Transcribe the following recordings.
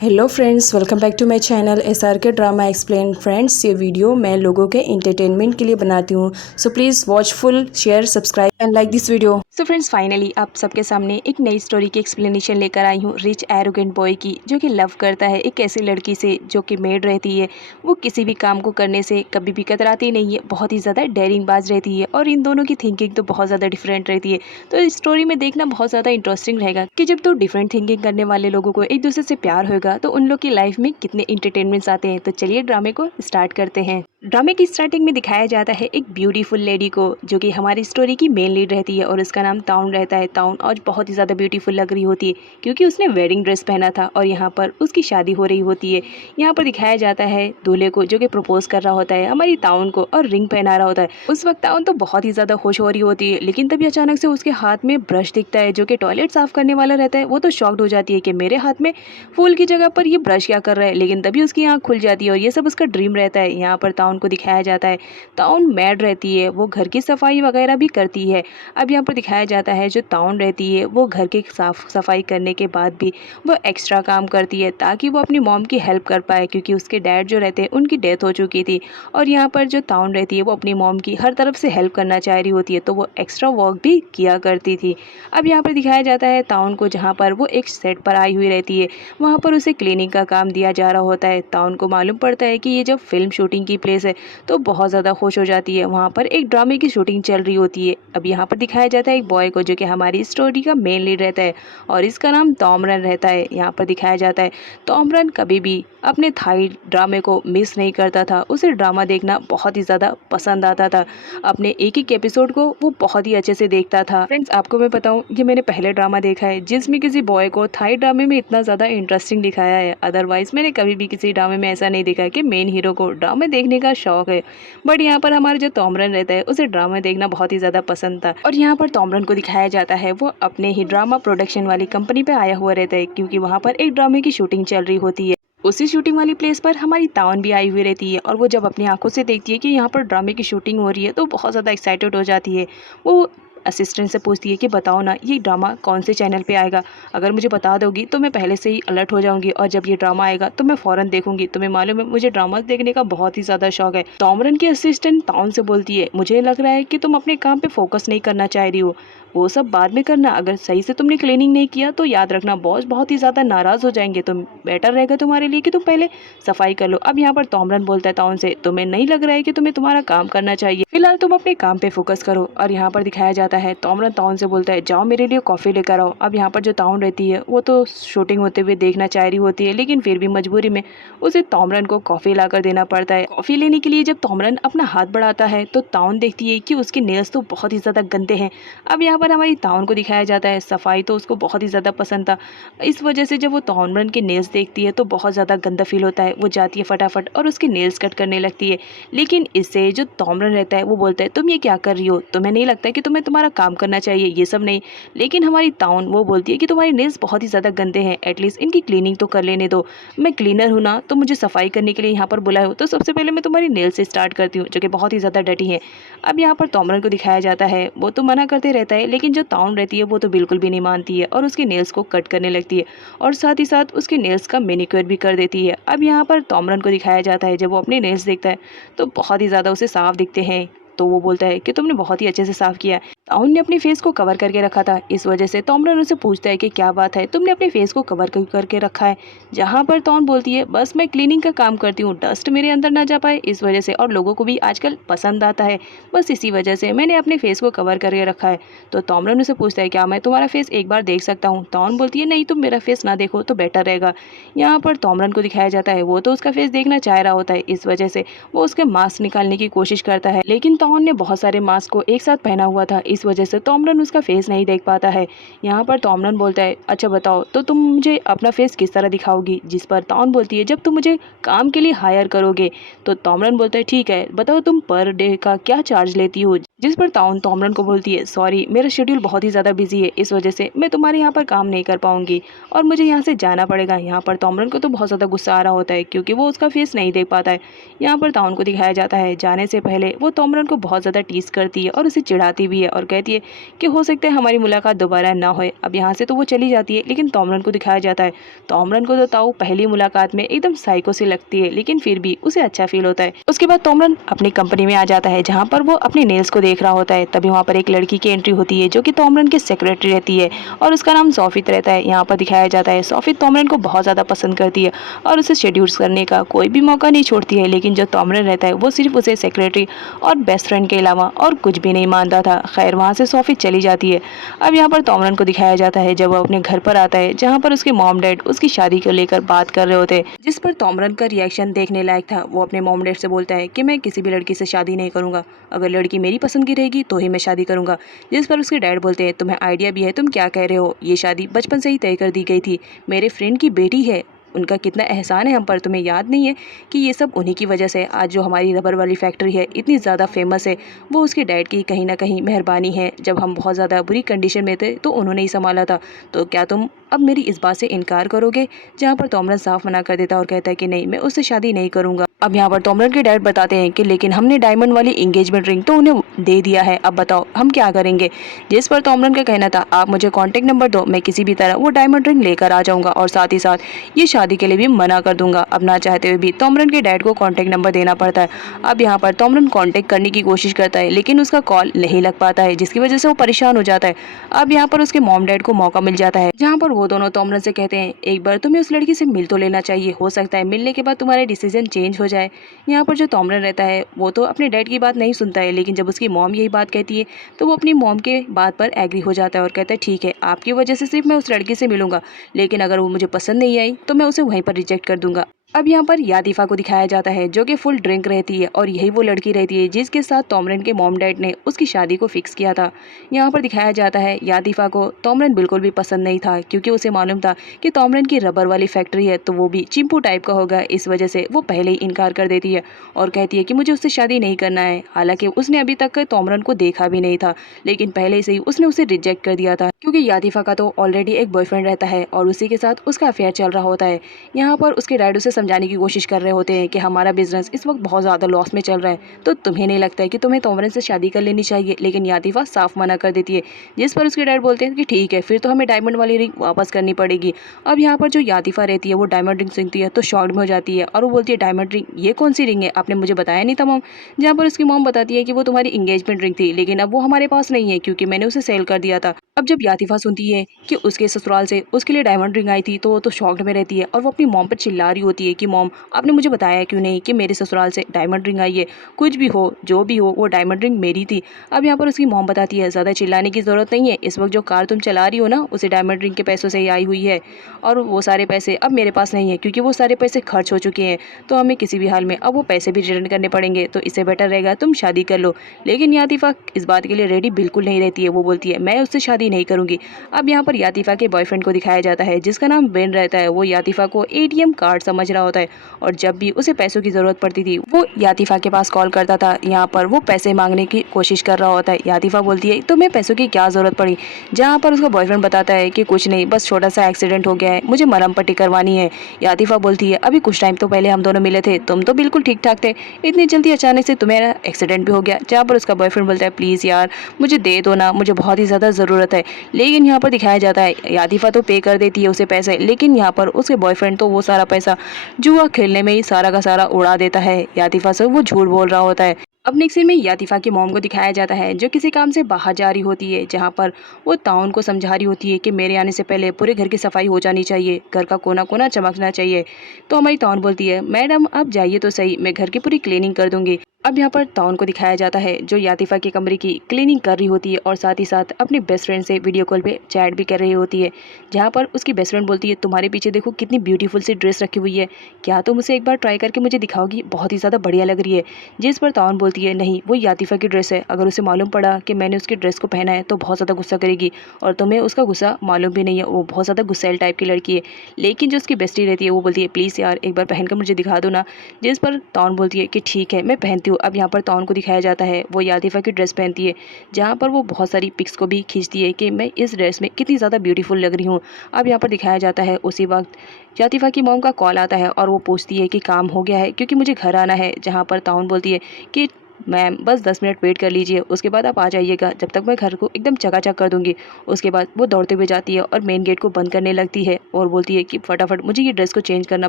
Hello friends, welcome back to my channel SRK drama explain. Friends, ये video मैं लोगों के एंटरटेनमेंट के लिए बनाती हूँ, so please watch full, share, subscribe and like this video. So friends, finally आप सबके सामने एक नई स्टोरी की एक्सप्लेनेशन लेकर आई हूँ रिच एरोगेंट बॉय की, जो कि लव करता है एक ऐसी लड़की से जो कि मेड रहती है। वो किसी भी काम को करने से कभी भी कतराती नहीं है, बहुत ही ज़्यादा डेयरिंग बाज रहती है और इन दोनों की थिंकिंग तो बहुत ज़्यादा डिफरेंट रहती है। तो इस स्टोरी में देखना बहुत ज़्यादा इंटरेस्टिंग रहेगा कि जब तो डिफरेंट थिंकिंग करने वाले लोगों को एक दूसरे से प्यार होगा तो उन लोग की लाइफ में कितने इंटरटेनमेंट्स आते हैं। तो चलिए ड्रामे को स्टार्ट करते हैं। ड्रामे की स्टार्टिंग में दिखाया जाता है एक ब्यूटीफुल लेडी को, जो कि हमारी स्टोरी की मेन लीड रहती है और उसका नाम ताउन रहता है। ताउन आज बहुत ही ज़्यादा ब्यूटीफुल लग रही होती है क्योंकि उसने वेडिंग ड्रेस पहना था और यहाँ पर उसकी शादी हो रही होती है। यहाँ पर दिखाया जाता है दूल्हे को जो कि प्रपोज कर रहा होता है हमारी ताउन को और रिंग पहना रहा होता है। उस वक्त ताउन तो बहुत ही ज़्यादा खुश हो रही होती है, लेकिन तभी अचानक से उसके हाथ में ब्रश दिखता है जो कि टॉयलेट साफ करने वाला रहता है। वो तो शॉक्ड हो जाती है कि मेरे हाथ में फूल की जगह पर ये ब्रश क्या कर रहा है, लेकिन तभी उसकी आँख खुल जाती है और ये सब उसका ड्रीम रहता है। यहाँ पर ताउन को दिखाया जाता है ताउन मैड रहती है, वो घर की सफाई वगैरह भी करती है। अब यहाँ पर दिखाया जाता है जो ताउन रहती है वो घर की साफ सफाई करने के बाद भी वो एक्स्ट्रा काम करती है ताकि वो अपनी मॉम की हेल्प कर पाए, क्योंकि उसके डैड जो रहते हैं उनकी डेथ हो चुकी थी। और यहाँ पर जो ताउन रहती है वो अपनी मॉम की हर तरफ से हेल्प करना चाह रही होती है, तो वो एक्स्ट्रा वर्क भी किया करती थी। अब यहाँ पर दिखाया जाता है ताउन को, जहाँ पर वो एक सेट पर आई हुई रहती है, वहाँ पर उसे क्लीनिंग का काम दिया जा रहा होता है। ताउन को मालूम पड़ता है कि ये जब फिल्म शूटिंग की प्लेस है तो बहुत ज़्यादा खुश हो जाती है। वहाँ पर एक ड्रामे की शूटिंग चल रही होती है। अब यहाँ पर दिखाया जाता है एक बॉय को जो कि हमारी स्टोरी का मेन लीड रहता है और इसका नाम तोमरन रहता है। यहाँ पर दिखाया जाता है तोमरन कभी भी अपने थाई ड्रामे को मिस नहीं करता था, उसे ड्रामा देखना बहुत ही ज़्यादा पसंद आता था। अपने एक एक एपिसोड को वो बहुत ही अच्छे से देखता था। फ्रेंड्स, आपको मैं बताऊँ, ये मैंने पहले ड्रामा देखा है जिसमें किसी बॉय को थाई ड्रामे में इतना ज़्यादा इंटरेस्टिंग दिखाया है। अदरवाइज मैंने कभी भी किसी ड्रामे में ऐसा नहीं देखा कि मेन हीरो को ड्रामे देखने का शौक है, बट यहाँ पर हमारा जो तोमरन रहता है उसे ड्रामा देखना बहुत ही ज़्यादा पसंद था। और यहाँ पर तोमरन को दिखाया जाता है वो अपने ही ड्रामा प्रोडक्शन वाली कंपनी पे आया हुआ रहता है, क्योंकि वहाँ पर एक ड्रामे की शूटिंग चल रही होती है। उसी शूटिंग वाली प्लेस पर हमारी ताउन भी आई हुई रहती है और वो जब अपनी आंखों से देखती है कि यहाँ पर ड्रामे की शूटिंग हो रही है तो बहुत ज़्यादा एक्साइटेड हो जाती है। वो असिस्टेंट से पूछती है कि बताओ ना, ये ड्रामा कौन से चैनल पे आएगा, अगर मुझे बता दोगी तो मैं पहले से ही अलर्ट हो जाऊंगी और जब ये ड्रामा आएगा तो मैं फ़ौरन देखूंगी। तुम्हें मालूम है मुझे ड्रामा देखने का बहुत ही ज़्यादा शौक है। तोमरन की असिस्टेंट ताउन से बोलती है, मुझे लग रहा है कि तुम अपने काम पे फोकस नहीं करना चाह रही हो, वो सब बाद में करना, अगर सही से तुमने क्लीनिंग नहीं किया तो याद रखना बॉस बहुत ही ज़्यादा नाराज़ हो जाएंगे, तो बेटर रहेगा तुम्हारे लिए कि तुम पहले सफाई कर लो। अब यहाँ पर तोमरन बोलता है ताउन से, तुम्हें नहीं लग रहा है कि तुम्हें तुम्हारा काम करना चाहिए, फिलहाल तुम अपने काम पे फोकस करो। और यहाँ पर दिखाया जाता है तोमरन ताउन से बोलता है, जाओ मेरे लिए कॉफ़ी लेकर आओ। अब यहाँ पर जो ताउन रहती है वो तो शूटिंग होते हुए देखना चाह रही होती है, लेकिन फिर भी मजबूरी में उसे तोमरन को कॉफ़ी ला कर देना पड़ता है। कॉफ़ी लेने के लिए जब तोमरन अपना हाथ बढ़ाता है तो ताउन देखती है कि उसके नेल्स तो बहुत ही ज़्यादा गंदे हैं। अब यहाँ पर हमारी ताउन को दिखाया जाता है सफाई तो उसको बहुत ही ज़्यादा पसंद था, इस वजह से जब वो तोमरन के नेल्स देखती है तो बहुत ज़्यादा गंदा फील होता है। वो जाती है फटाफट और उसके नेल्स कट करने लगती है, लेकिन इससे जो तोमरन रहता है वो बोलता है, तुम ये क्या कर रही हो, तुम्हें नहीं लगता कि तुम्हें तुम्हारा काम करना चाहिए, ये सब नहीं। लेकिन हमारी ताउन वो बोलती है कि तुम्हारे नेल्स बहुत ही ज़्यादा गंदे हैं, एटलीस्ट इनकी क्लीनिंग तो कर लेने दो। मैं क्लीनर हूँ ना, तो मुझे सफाई करने के लिए यहाँ पर बुलाया हो तो सबसे पहले मैं तुम्हारी नेल्स से स्टार्ट करती हूँ, जो कि बहुत ही ज़्यादा डटी है। अब यहाँ पर तोमरन को दिखाया जाता है वो तो मना करते रहता है, लेकिन जो ताउन रहती है वो तो बिल्कुल भी नहीं मानती है और उसके नेल्स को कट करने लगती है और साथ ही साथ उसके नेल्स का मैनिक्योर भी कर देती है। अब यहाँ पर तोमरन को दिखाया जाता है जब वो अपने नेल्स देखता है तो बहुत ही ज़्यादा उसे साफ दिखते हैं, तो वो बोलता है कि तुमने बहुत ही अच्छे से साफ किया। ताउन ने अपने फेस को कवर करके रखा था, इस वजह से तोमरन उसे पूछता है कि क्या बात है, तुमने अपने फेस को कवर करके रखा है। जहाँ पर ताउन बोलती है, बस मैं क्लीनिंग का काम करती हूँ, डस्ट मेरे अंदर ना जा पाए इस वजह से, और लोगों को भी आजकल पसंद आता है, बस इसी वजह से मैंने अपने फेस को कवर करके रखा है। तो तोमरन उसे पूछता है, क्या मैं तुम्हारा फेस एक बार देख सकता हूँ। ताउन बोलती है, नहीं, तुम मेरा फेस ना देखो तो बेटर रहेगा। यहाँ पर तोमरन को दिखाया जाता है वो तो उसका फेस देखना चाह रहा होता है, इस वजह से वो उसके मास्क निकालने की कोशिश करता है, लेकिन ताउन ने बहुत सारे मास्क को एक साथ पहना हुआ था, इस वजह से तोमरन उसका फेस नहीं देख पाता है। यहाँ पर तोमरन बोलता है, अच्छा बताओ तो तुम मुझे अपना फेस किस तरह दिखाओगी, जिस पर ताउन बोलती है, जब तुम मुझे काम के लिए हायर करोगे। तो तोमरन बोलता है, ठीक है, बताओ तुम पर डे का क्या चार्ज लेती हो। जिस पर ताउन तोमरन को बोलती है, सॉरी मेरा शेड्यूल बहुत ही ज़्यादा बिजी है, इस वजह से मैं तुम्हारे यहाँ पर काम नहीं कर पाऊंगी और मुझे यहाँ से जाना पड़ेगा। यहाँ पर तोमरन को तो बहुत ज़्यादा गुस्सा आ रहा होता है क्योंकि वो उसका फेस नहीं देख पाता है। यहाँ पर ताउन को दिखाया जाता है जाने से पहले वो तोमरन को बहुत ज़्यादा टीज करती है और उसे चिढ़ाती भी है और कहती है कि हो सकता है हमारी मुलाकात दोबारा ना हो। अब यहाँ से तो वो चली जाती है, लेकिन तोमरन को दिखाया जाता है तोमरन को तो ताऊ पहली मुलाकात में एकदम साइको सी लगती है, लेकिन फिर भी उसे अच्छा फील होता है। उसके बाद तोमरन अपनी कंपनी में आ जाता है जहाँ पर वो अपने नेल्स को देख रहा होता है। तभी वहाँ पर एक लड़की की एंट्री होती है जो कि तोमरन की सेक्रेटरी रहती है और उसका नाम सोफित रहता है। यहाँ पर दिखाया जाता है सोफित तोमरन को बहुत ज़्यादा पसंद करती है और उसे शेड्यूल्स करने का कोई भी मौका नहीं छोड़ती है, लेकिन जो तोमरन रहता है वो सिर्फ उसे सेक्रेटरी और बेस्ट फ्रेंड के अलावा और कुछ भी नहीं मानता था। खैर वहाँ से सोफित चली जाती है। अब यहाँ पर तोमरन को दिखाया जाता है जब वो अपने घर पर आता है जहाँ पर उसके मॉम डैड उसकी शादी को लेकर बात कर रहे होते हैं, जिस पर तोमरन का रिएक्शन देखने लायक था। वो अपने मॉम डैड से बोलता है कि मैं किसी भी लड़की से शादी नहीं करूँगा, अगर लड़की मेरी पसंद की रहेगी तो ही मैं शादी करूँगा। जिस पर उसके डैड बोलते हैं तुम्हें आइडिया भी है, तुम क्या कह रहे हो, ये शादी बचपन से ही तय कर दी गई थी, मेरे फ्रेंड की बेटी है, उनका कितना एहसान है हम पर, तुम्हें याद नहीं है कि ये सब उन्हीं की वजह से आज जो हमारी रबर वाली फैक्ट्री है इतनी ज़्यादा फेमस है, वो उसके डैड की कहीं ना कहीं मेहरबानी है। जब हम बहुत ज़्यादा बुरी कंडीशन में थे तो उन्होंने ही संभाला था, तो क्या तुम अब मेरी इस बात से इनकार करोगे। जहाँ पर तोमरन साफ मना कर देता और कहता है कि नहीं, मैं उससे शादी नहीं करूँगा। अब यहाँ पर तोमरन के डैड बताते हैं कि लेकिन हमने डायमंड वाली एंगेजमेंट रिंग तो उन्हें दे दिया है, अब बताओ हम क्या करेंगे। जिस पर तोमरन का कहना था आप मुझे कॉन्टैक्ट नंबर दो, मैं किसी भी तरह वो डायमंड रिंग लेकर आ जाऊँगा और साथ ही साथ ये शादी के लिए भी मना कर दूंगा। अब ना चाहते हुए भी तोमरन के डैड को कॉन्टैक्ट नंबर देना पड़ता है। अब यहाँ पर तोमरन कॉन्टैक्ट करने की कोशिश करता है लेकिन उसका कॉल नहीं लग पाता है, जिसकी वजह से वो परेशान हो जाता है। अब यहाँ पर उसके मॉम डैड को मौका मिल जाता है जहाँ पर वो दोनों तोमरन से कहते हैं एक बार तुम्हें उस लड़की से मिल तो लेना चाहिए, हो सकता है मिलने के बाद तुम्हारा डिसीजन चेंज हो जाए। यहाँ पर जो तोमरन रहता है वो तो अपने डैड की बात नहीं सुनता है, लेकिन जब उसकी मॉम यही बात कहती है तो वो अपनी मॉम के बात पर एग्री हो जाता है और कहता है ठीक है, आपकी वजह से सिर्फ मैं उस लड़की से मिलूंगा, लेकिन अगर वो मुझे पसंद नहीं आई तो मैं उसे वहीं पर रिजेक्ट कर दूंगा। अब यहाँ पर यातिफा को दिखाया जाता है जो कि फुल ड्रिंक रहती है और यही वो लड़की रहती है जिसके साथ तोमरन के मॉम डैड ने उसकी शादी को फिक्स किया था। यहाँ पर दिखाया जाता है यातिफा को तोमरन बिल्कुल भी पसंद नहीं था क्योंकि उसे मालूम था कि तोमरन की रबर वाली फैक्ट्री है तो वो भी चिंपू टाइप का होगा, इस वजह से वो पहले ही इनकार कर देती है और कहती है कि मुझे उससे शादी नहीं करना है। हालांकि उसने अभी तक तोमरन को देखा भी नहीं था, लेकिन पहले से ही उसने उसे रिजेक्ट कर दिया था क्योंकि यातिफा का तो ऑलरेडी एक बॉयफ्रेंड रहता है और उसी के साथ उसका अफेयर चल रहा होता है। यहाँ पर उसके डैड उसे समझाने की कोशिश कर रहे होते हैं कि हमारा बिजनेस इस वक्त बहुत ज़्यादा लॉस में चल रहा है, तो तुम्हें नहीं लगता है कि तुम्हें तोमरन से शादी कर लेनी चाहिए, लेकिन यातिफा साफ मना कर देती है। जिस पर उसके डैड बोलते हैं कि ठीक है, फिर तो हमें डायमंड वाली रिंग वापस करनी पड़ेगी। अब यहाँ पर जो यातिफा रहती है वो डायमंड रिंग सुनती है तो शॉक्ड में हो जाती है और वो बोलती है डायमंड रिंग, ये कौन सी रिंग है, आपने मुझे बताया नहीं था मॉम। जहाँ पर उसकी मॉम बताती है कि वो तुम्हारी इंगेजमेंट रिंग थी, लेकिन अब वो हमारे पास नहीं है क्योंकि मैंने उसे सेल कर दिया था। अब जब यातिफा सुनती है कि उसके ससुराल से उसके लिए डायमंड रिंग आई थी तो वो तो शॉक्ड में रहती है और वो अपनी मॉम पर चिल्ला रही होती है कि मॉम आपने मुझे बताया क्यों नहीं कि मेरे ससुराल से डायमंड रिंग आई है, कुछ भी हो जो भी हो वो डायमंड रिंग मेरी थी। अब यहाँ पर उसकी मॉम बताती है ज़्यादा चिल्लाने की ज़रूरत नहीं है, इस वक्त जो कार तुम चला रही हो ना उसे डायमंड रिंग के पैसों से ही आई हुई है और वो सारे पैसे अब मेरे पास नहीं है क्योंकि वो सारे पैसे खर्च हो चुके हैं, तो हमें किसी भी हाल में अब वो पैसे भी रिटर्न करने पड़ेंगे, तो इससे बेटर रहेगा तुम शादी कर लो। लेकिन यातिफा इस बात के लिए रेडी बिल्कुल नहीं रहती है, वो बोलती है मैं उससे शादी नहीं करूँगी। अब यहाँ पर यातिफा के बॉयफ्रेंड को दिखाया जाता है जिसका नाम बेन रहता है। वो यातिफा को एटीएम कार्ड समझ रहा होता है और जब भी उसे पैसों की ज़रूरत पड़ती थी वो यातिफा के पास कॉल करता था। यहाँ पर वो पैसे मांगने की कोशिश कर रहा होता है। यातिफा बोलती है तुम्हें पैसों की क्या ज़रूरत पड़ी, जहाँ पर उसका बॉयफ्रेंड बताता है कि कुछ नहीं, बस छोटा सा एक्सीडेंट हो गया है, मुझे मरहम पट्टी करवानी है। यातिफा बोलती है अभी कुछ टाइम तो पहले हम दोनों मिले थे, तुम तो बिल्कुल ठीक ठाक थे, इतनी जल्दी अचानक से तुम्हारा एक्सीडेंट भी हो गया। जहाँ पर उसका बॉयफ्रेंड बोलता है प्लीज़ यार मुझे दे दो ना, मुझे बहुत ही ज़्यादा ज़रूरत है। लेकिन यहाँ पर दिखाया जाता है यातिफा तो पे कर देती है उसे पैसे, लेकिन यहाँ पर उसके बॉयफ्रेंड तो वो सारा पैसा जुआ खेलने में ही सारा का सारा उड़ा देता है। यातिफा से वो झूठ बोल रहा होता है। अब नेक्स्ट सीन में यातिफा की मॉम को दिखाया जाता है जो किसी काम से बाहर जा रही होती है, जहाँ पर वो ताउन को समझा रही होती है कि मेरे आने से पहले पूरे घर की सफाई हो जानी चाहिए, घर का कोना कोना चमकना चाहिए। तो हमारी ताउन बोलती है मैडम आप जाइए तो सही, मैं घर की पूरी क्लीनिंग कर दूंगी। अब यहाँ पर ताउन को दिखाया जाता है जो यातिफा के कमरे की क्लीनिंग कर रही होती है और साथ ही साथ अपने बेस्ट फ्रेंड से वीडियो कॉल पे चैट भी कर रही होती है, जहाँ पर उसकी बेस्ट फ्रेंड बोलती है तुम्हारे पीछे देखो कितनी ब्यूटीफुल सी ड्रेस रखी हुई है, क्या तुम उसे एक बार ट्राई करके मुझे दिखाओगी, बहुत ही ज़्यादा बढ़िया लग रही है। जिस पर ताउन बोलती है नहीं वो यातिफा की ड्रेस है, अगर उसे मालूम पड़ा कि मैंने उसकी ड्रेस को पहना है तो बहुत ज़्यादा गुस्सा करेगी और तुम्हें उसका गुस्सा मालूम भी नहीं है, वो बहुत ज़्यादा गुस्सैल टाइप की लड़की है। लेकिन जो उसकी बेस्टी रहती है वो बोलती है प्लीज़ यार एक बार पहन कर मुझे दिखा दो ना। जिस पर ताउन बोलती है कि ठीक है मैं पहनती हूँ। अब यहाँ पर तौन को दिखाया जाता है वो यातिफ़ा की ड्रेस पहनती है, जहाँ पर वो बहुत सारी पिक्स को भी खींचती है कि मैं इस ड्रेस में कितनी ज़्यादा ब्यूटीफुल लग रही हूँ। अब यहाँ पर दिखाया जाता है उसी वक्त यातिफ़ा की मॉम का कॉल आता है और वो पूछती है कि काम हो गया है, क्योंकि मुझे घर आना है। जहाँ पर तौन बोलती है कि मैम बस 10 मिनट वेट कर लीजिए, उसके बाद आप आ जाइएगा, जब तक मैं घर को एकदम चकाचक कर दूंगी। उसके बाद वो दौड़ते हुए जाती है और मेन गेट को बंद करने लगती है और बोलती है कि फटाफट मुझे ये ड्रेस को चेंज करना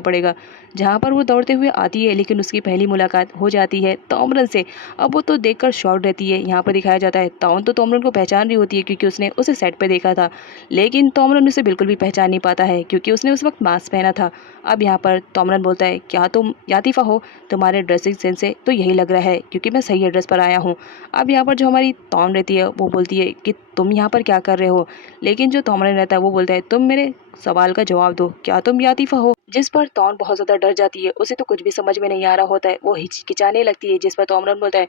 पड़ेगा। जहाँ पर वो दौड़ते हुए आती है, लेकिन उसकी पहली मुलाकात हो जाती है तोमरन से। अब वो तो देखकर शॉक रहती है। यहाँ पर दिखाया जाता है तौन तो तोमरन को पहचान रही होती है, क्योंकि उसने उसे सेट पे देखा था, लेकिन तोमरन उसे बिल्कुल भी पहचान नहीं पाता है, क्योंकि उसने उस वक्त मास्क पहना था। अब यहाँ पर तोमरन बोलता है क्या तुम यातिफ़ा हो, तुम्हारे ड्रेसिंग सेंस से तो यही लग रहा है, क्योंकि मैं सही एड्रेस पर आया हूँ। अब यहाँ पर जो हमारी तौन रहती है वो बोलती है कि तुम यहाँ पर क्या कर रहे हो, लेकिन जो तोमरन रहता है वो बोलता है तुम मेरे सवाल का जवाब दो, क्या तुम यातिफ़ा हो। जिस पर तौन बहुत ज़्यादा डर जाती है, उसे तो कुछ भी समझ में नहीं आ रहा होता है, वो हिचकिचाने लगती है। जिस पर तोमरन बोलता है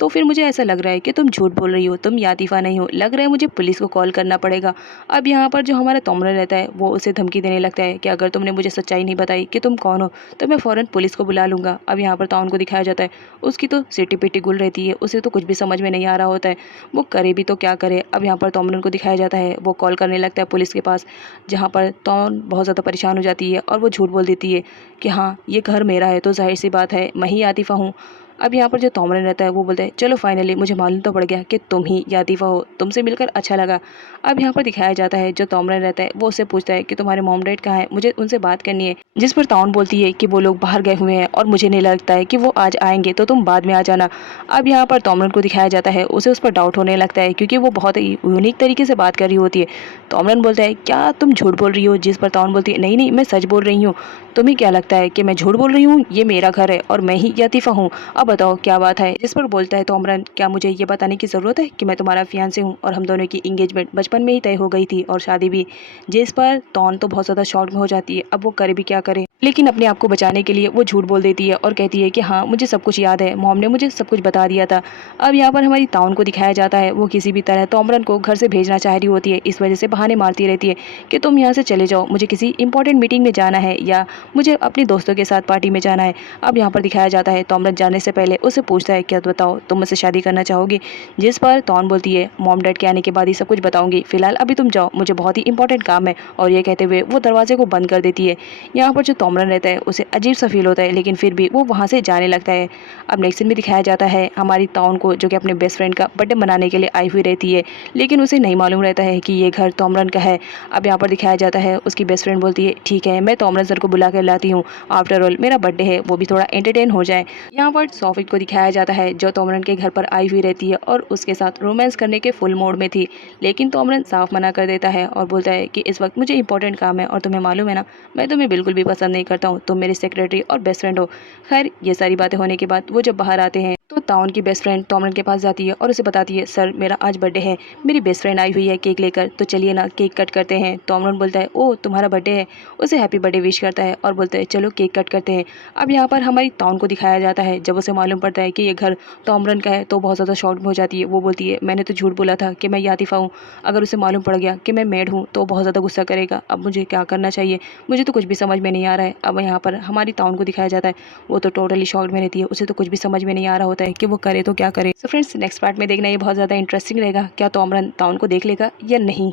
तो फिर मुझे ऐसा लग रहा है कि तुम झूठ बोल रही हो, तुम यातिफ़ा नहीं हो, लग रहा है मुझे पुलिस को कॉल करना पड़ेगा। अब यहाँ पर जो हमारा तोमरन रहता है वो उसे धमकी देने लगता है कि अगर तुमने मुझे सच्चाई नहीं बताई कि तुम कौन हो, तो मैं फ़ौरन पुलिस को बुला लूँगा। अब यहाँ पर तौन को दिखाया जाता है उसकी तो सिटी पिटी गुल रहती है, उसे तो कुछ भी समझ में नहीं आ रहा होता है, वो करे भी तो क्या करे। अब यहाँ पर तोमरन को दिखाया जाता है वो कॉल करने लगता है पुलिस के पास, जहाँ पर तौन बहुत ज़्यादा परेशान हो जाती है और वो झूठ बोल देती है कि हाँ ये घर मेरा है, तो जाहिर सी बात है मैं ही यातिफ़ा हूँ। अब यहाँ पर जो तोमरन रहता है वो बोलता है चलो फाइनली मुझे मालूम तो पड़ गया कि तुम ही यातिफ़ा हो, तुमसे मिलकर अच्छा लगा। अब यहाँ पर दिखाया जाता है जो तोमरन रहता है वो उससे पूछता है कि तुम्हारे मॉम डैड कहाँ है, मुझे उनसे बात करनी है। जिस पर तौन बोलती है कि वो लोग बाहर गए हुए हैं और मुझे नहीं लगता है कि वो आज आएंगे, तो तुम बाद में आ जाना। अब यहाँ पर तोमरन को दिखाया जाता है उसे उस पर डाउट होने लगता है, क्योंकि वो बहुत ही यूनिक तरीके से बात कर रही होती है। तोमरन बोलता है क्या तुम झूठ बोल रही हो, जिस पर तौन बोलती है नहीं नहीं मैं सच बोल रही हूँ, तुम्हें क्या लगता है कि मैं झूठ बोल रही हूँ, ये मेरा घर है और मैं ही यातिफ़ा हूँ, अब बताओ क्या बात है। जिस पर बोलता है तोमरन क्या मुझे ये बताने की ज़रूरत है कि मैं तुम्हारा फियांसे हूँ और हम दोनों की इंगेजमेंट बचपन में ही तय हो गई थी और शादी भी। जिस पर तौन तो बहुत ज़्यादा शॉक में हो जाती है, अब वो करे भी क्या करे, लेकिन अपने आप को बचाने के लिए वो झूठ बोल देती है और कहती है कि हाँ मुझे सब कुछ याद है, मॉम ने मुझे सब कुछ बता दिया था। अब यहाँ पर हमारी तौन को दिखाया जाता है वो किसी भी तरह तोमरन को घर से भेजना चाह रही होती है, इस वजह से बहाने मारती रहती है कि तुम यहाँ से चले जाओ, मुझे किसी इंपॉर्टेंट मीटिंग में जाना है या मुझे अपने दोस्तों के साथ पार्टी में जाना है। अब यहाँ पर दिखाया जाता है तोमरन जाने से पहले उससे पूछता है क्या बताओ तुम मुझसे शादी करना चाहोगी। जिस पर तौन बोलती है मॉम डैड के आने के बाद ही सब कुछ बताऊंगी, फिलहाल अभी तुम जाओ, मुझे बहुत ही इंपॉर्टेंट काम है। और ये कहते हुए वो दरवाजे को बंद कर देती है। यहाँ पर जो तोमरन रहता है उसे अजीब सा फील होता है, लेकिन फिर भी वो वहाँ से जाने लगता है। अब नेक्स्ट सीन में दिखाया जाता है हमारी तौन को, जो कि अपने बेस्ट फ्रेंड का बर्थडे मनाने के लिए आई हुई रहती है, लेकिन उसे नहीं मालूम रहता है कि ये घर तोमरन का है। अब यहाँ पर दिखाया जाता है उसकी बेस्ट फ्रेंड बोलती है ठीक है मैं तोमरन सर को बुला कर लाती हूँ, आफ्टर ऑल मेरा बर्थडे है, वो भी थोड़ा एंटरटेन हो जाए। यहाँ पर सोफित को दिखाया जाता है जो तोमरन के घर पर आई हुई रहती है और उसके साथ रोमांस करने के फुल मोड में थी, लेकिन तोमरन साफ मना कर देता है और बोलता है कि इस वक्त मुझे इंपॉर्टेंट काम है और तुम्हें मालूम है ना मैं तुम्हें बिल्कुल भी पसंद नहीं करता हूँ, तुम मेरी सेक्रेटरी और बेस्ट फ्रेंड हो। खैर ये सारी बातें होने के बाद वो जब बाहर आते हैं तो तौन की बेस्ट फ्रेंड तोमरन के पास जाती है और उसे बताती है सर मेरा आज बर्थडे है, मेरी बेस्ट फ्रेंड आई हुई है केक लेकर, तो चलिए ना केक कट करते हैं। तोमरन बोलता है ओ तुम्हारा बर्थडे है, उसे हैप्पी बर्थडे विश करता है और बोलता है चलो केक कट करते हैं। अब यहाँ पर हमारी तौन को दिखाया जाता है जब उसे मालूम पड़ता है कि ये घर तोमरन का है तो बहुत ज़्यादा शॉक में हो जाती है। वो बोलती है मैंने तो झूठ बोला था कि मैं यातिफ़ा हूँ, अगर उसे मालूम पड़ गया कि मैं मेड हूँ तो बहुत ज़्यादा गुस्सा करेगा, अब मुझे क्या करना चाहिए, मुझे तो कुछ भी समझ में नहीं आ रहा है। अब यहाँ पर हमारी तौन को दिखाया जाता है वो तो टोटली शॉक में रहती है, उसे तो कुछ भी समझ में नहीं आ रहा होता है कि वो करे तो क्या करे। सो फ्रेंड्स नेक्स्ट पार्ट में देखना ये बहुत ज़्यादा इंटरेस्टिंग रहेगा, क्या तोमरन तौन को देख लेगा या नहीं।